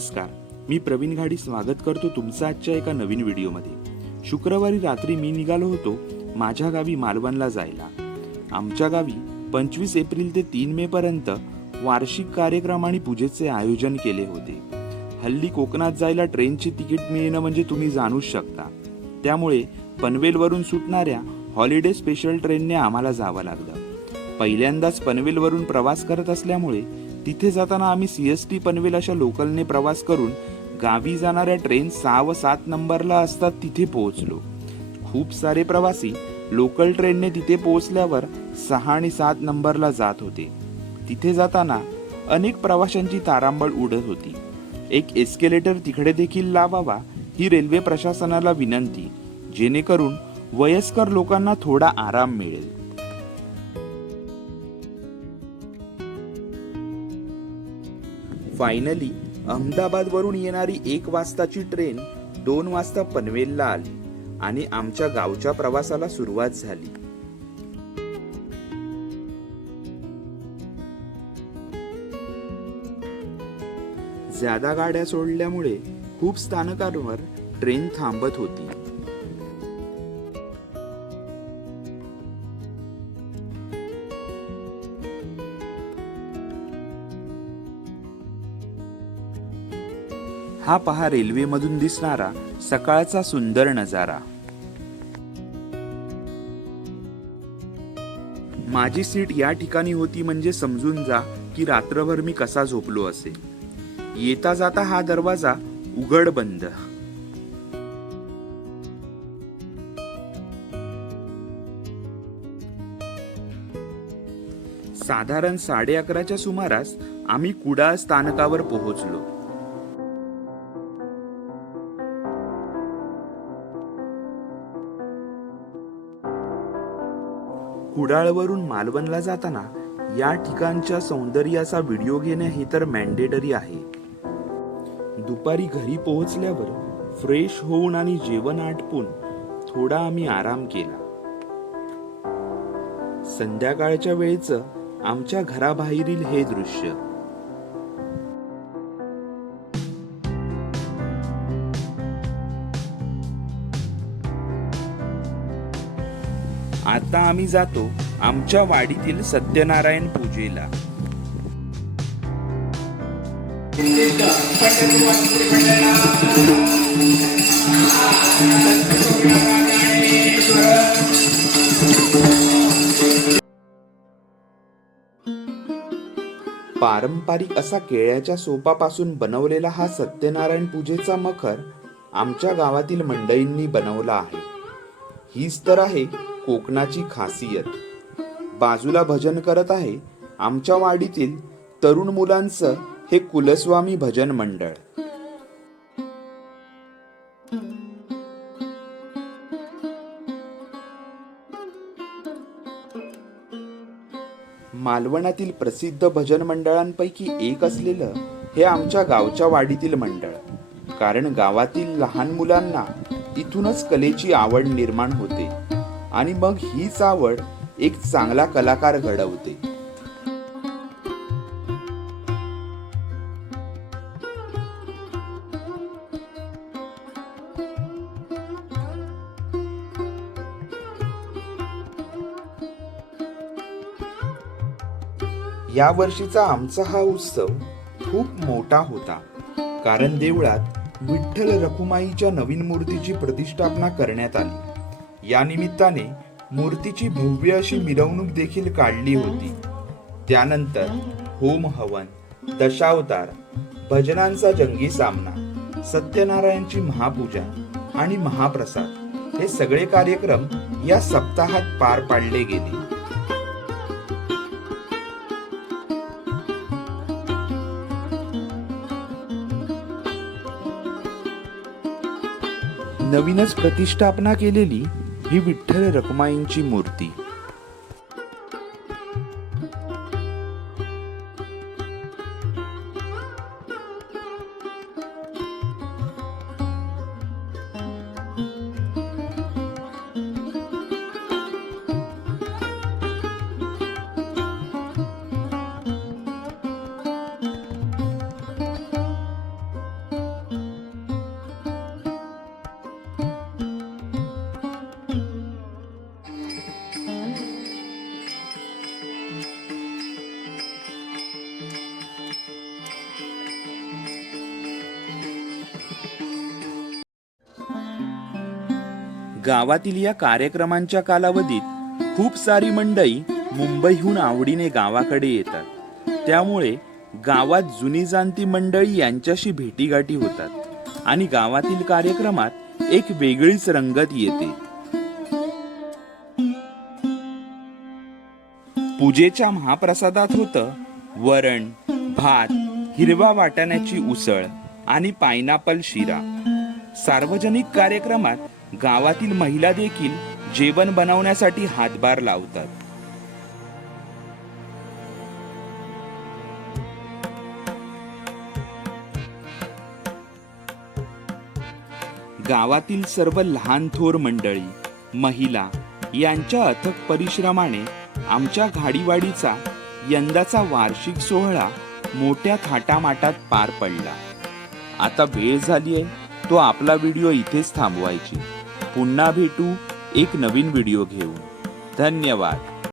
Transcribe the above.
नमस्कार, मी प्रवीण घाडी स्वागत करतो तुमचं आजच्या एका नवीन व्हिडिओमध्ये। शुक्रवारी रात्री मी निघालो होतो माझ्या गावी मालवणला जायला। आमच्या गावी 25 एप्रिल ते 3 मे पर्यंत वार्षिक कार्यक्रम आणि पूजेचे आयोजन केले होते। हल्ली कोकणात जायला ट्रेनची तिकीट मिळणं म्हणजे तुम्ही जाणूच शकता। त्यामुळे पनवेलवरून सुटणाऱ्या हॉलिडे स्पेशल ट्रेनने आम्हाला जावं लागलं। पहिल्यांदाच पनवेलवरून प्रवास करत असल्यामुळे तिथे जाताना आम्ही CST पनवेल अशा लोकलने प्रवास करून गावी जाणाऱ्या ट्रेन 6 व 7 नंबरला असतात तिथे पोहोचलो। खूप सारे प्रवासी लोकल ट्रेनने तिथे पोहोचल्यावर 6 आणि 7 नंबरला जात होते। तिथे जाताना अनेक प्रवाशांची तारांबळ उडत होती। एक एस्केलेटर तिकडे देखील लावावा ही रेल्वे प्रशासनाला विनंती, जेणेकरून वयस्कर लोकांना थोडा आराम मिळेल। फायनली अहमदाबादवरून येणारी 1 वाजताची ट्रेन 2 वाजता पनवेलला आली आणि आमच्या गावच्या प्रवासाला सुरुवात झाली। ज्यादा गाड्या सोडल्यामुळे खूप स्थानकांवर ट्रेन थांबत होती। हा पहा रेल्वेमधून दिसणारा सकाळचा सुंदर नजारा। माझी सीट या ठिकाणी होती म्हणजे समजून जा की रात्रभर मी कसा झोपलो असेल। येता जाता हा दरवाजा उघड बंद। साधारण 11:30च्या सुमारास आम्ही कुडाळ स्थानकावर पोहोचलो। कुडाळवरून मालवणला जाताना या ठिकाणच्या सौंदर्याचा व्हिडिओ घेणे हे तर मॅन्डेटरी आहे। दुपारी घरी पोहोचल्यावर फ्रेश होऊन आणि जेवण आटपून थोडा आम्ही आराम केला। संध्याकाळच्या वेळेचं आमच्या घराबाहेरील हे दृश्य। आता आम्ही जातो आमच्या वाडीतील सत्यनारायण पूजेला। पारंपरिक असा केळ्याच्या सोपापासून बनवलेला हा सत्यनारायण पूजेचा मखर आमच्या गावातील मंडळींनी बनवला आहे। हीच तर आहे कोकणाची खासियत। बाजूला भजन करत आहे आमच्या वाडीतील तरुण मुलांचं हे कुलस्वामी भजन मंडळ। मालवणातील प्रसिद्ध भजन मंडळांपैकी एक असलेलं हे आमच्या गावच्या वाडीतील मंडळ, कारण गावातील लहान मुलांना इथूनच कलेची आवड निर्माण होते आणि मग हीच आवड एक चांगला कलाकार घडवते। या वर्षीचा आमचा हा उत्सव खूप मोठा होता, कारण देवळात विठ्ठल रखुमाईच्या नवीन मूर्तीची प्रतिष्ठापना करण्यात आली। या निमित्ताने मूर्तीची भव्य अशी मिरवणूक देखील काढली होती। त्यानंतर होम हवन, दशावतार, भजनांचा जंगी सामना, सत्यनारायणची महापूजा आणि महाप्रसाद हे सगळे कार्यक्रम या सप्ताहात पार पाडले गेले। नवीनच प्रतिष्ठापना केलेली ही विठ्ठल रखुमाईंची मूर्ती। गावातील या कार्यक्रमांच्या कालावधीत खूप सारी मंडळी मुंबईहून आवडीने गावाकडे येतात. त्यामुळे गावात जुनी जाणती मंडळी यांच्याशी भेटीगाठी होतात आणि गावातील कार्यक्रमात एक वेगळीच रंगत येते. पूजेच्या महाप्रसादात होतं वरण, भात, हिरवा वाटाण्याची उसळ आणि पायनॅपल शिरा. सार्वजनिक कार्यक्रमात गावातील महिला देखील जेवण बनवण्यासाठी हातभार लावतात. गावातील सर्व लहान थोर मंडळी, महिला यांच्या अथक परिश्रमाने आमच्या घाडीवाडीचा यंदाचा वार्षिक सोहळा मोठ्या थाटामाटात पार पडला. आता वेळ झाली आहे तो आपला व्हिडिओ इथेच थांबवायची. पुन्हा भेटू एक नवीन व्हिडिओ घेऊन. धन्यवाद.